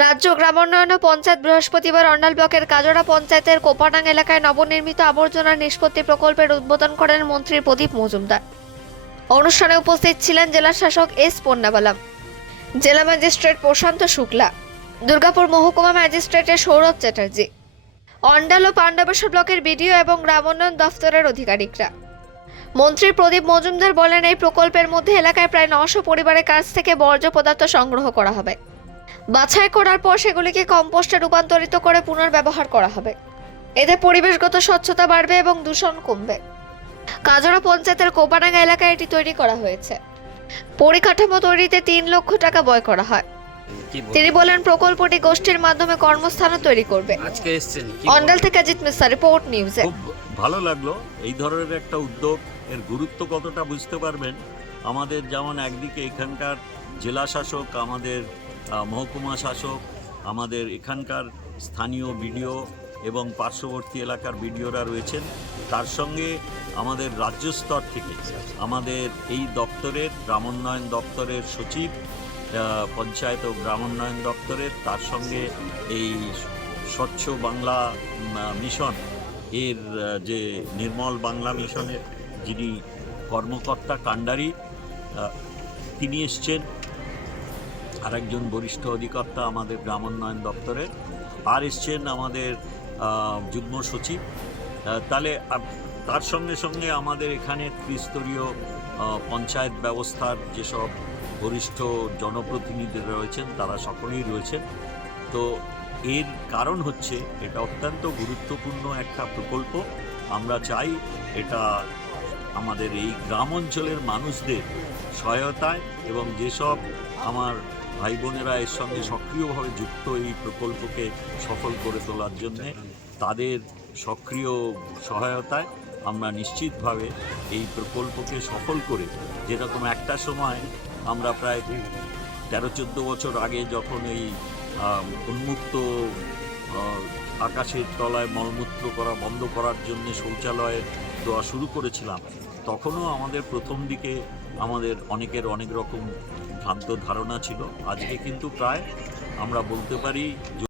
রাজ্য গ্রামোন্নয়ন পঞ্চায়েত বৃহস্পতিবার অন্ডাল ব্লকের কাজরা পঞ্চায়েতের কোপাডাং এলাকায় নবনির্মিত আবর্জনা নিষ্পত্তি প্রকল্পের উদ্বোধন করেন মন্ত্রী প্রদীপ মজুমদার। অনুষ্ঠানে উপস্থিত ছিলেন জেলা শাসক এস পন্নাবালাম জেলা ম্যাজিস্ট্রেট প্রশান্ত শুক্লা, দুর্গাপুর মহকুমা ম্যাজিস্ট্রেটের সৌরভ চ্যাটার্জি অন্ডাল ও পাণ্ডবেশ্বর ব্লকের বিডিও এবং গ্রামোন্নয়ন দফতরের আধিকারিকরা মন্ত্রী প্রদীপ মজুমদার বলেন, এই প্রকল্পের মধ্যে এলাকায় প্রায় নশো পরিবারের কাছ থেকে বর্জ্য পদার্থ সংগ্রহ করা হবে। বাছাই করার পর সেগুলিকে কম্পোস্টে রূপান্তরিত করে পুনর্ব্যবহার করা হবে। এতে পরিবেশগত স্বচ্ছতা বাড়বে এবং দূষণ কমবে। কাজরা পঞ্চায়েতের কোপাডাঙ্গা এলাকায় এটি তৈরি করা হয়েছে। পরিকাঠামো তৈরিতে তিন লক্ষ টাকা ব্যয় করা হয়? তিনি বলেন প্রকল্পটি গোষ্ঠীর মাধ্যমে কর্মস্থানও তৈরি করবে। আজকে এসছেন অন্ডাল থেকে অজিত মিশ্রা রিপোর্ট নিউজে খুব ভালো লাগল। এই ধরনের একটা উদ্যোগ এর গুরুত্ব কতটা বুঝতে পারবেন? আমাদের যেমন একদিকে এখানকার জেলা শাসক আমাদের আহ, মহকুমা শাসক আমাদের এখানকার স্থানীয় বিডিও এবং পার্শ্ববর্তী এলাকার বিডিওরা রয়েছেন। তার সঙ্গে আমাদের রাজ্য স্তর থেকে আমাদের এই দপ্তরের গ্রামোন্নয়ন দপ্তরের সচিব পঞ্চায়েত ও গ্রামোন্নয়ন দপ্তরের, তার সঙ্গে এই স্বচ্ছ বাংলা মিশন এর যে নির্মল বাংলা মিশনের যিনি কর্মকর্তা কাণ্ডারি তিনি এসছেন। আরেকজন বরিষ্ঠ অধিকর্তা আমাদের গ্রামোন্নয়ন দপ্তরের, আর এসছেন আমাদের যুগ্ম সচিব। তাহলে তার সঙ্গে সঙ্গে আমাদের এখানে ত্রিস্তরীয় পঞ্চায়েত ব্যবস্থার যেসব বরিষ্ঠ জনপ্রতিনিধি রয়েছেন, তারা সকলেই রয়েছেন। তো এর কারণ হচ্ছে, এটা অত্যন্ত গুরুত্বপূর্ণ একটা প্রকল্প। আমরা চাই এটা আমাদের এই গ্রাম অঞ্চলের মানুষদের সহায়তায় এবং যেসব আমার ভাই বোনেরা এর সঙ্গে সক্রিয়ভাবে যুক্ত এই প্রকল্পকে সফল করে তোলার জন্যে, তাদের সক্রিয় সহায়তায় আমরা নিশ্চিতভাবে এই প্রকল্পকে সফল করে যেরকম একটা সময় আমরা প্রায় তেরো চোদ্দ বছর আগে যখন এই উন্মুক্ত আকাশের তলায় মলমূত্র করা বন্ধ করার জন্য শৌচালয়ের দেওয়া শুরু করেছিলাম, তখনও আমাদের প্রথম দিকে আমাদের অনেকের অনেক রকম ভ্রান্ত ধারণা ছিল। আজকে কিন্তু প্রায় আমরা বলতে পারি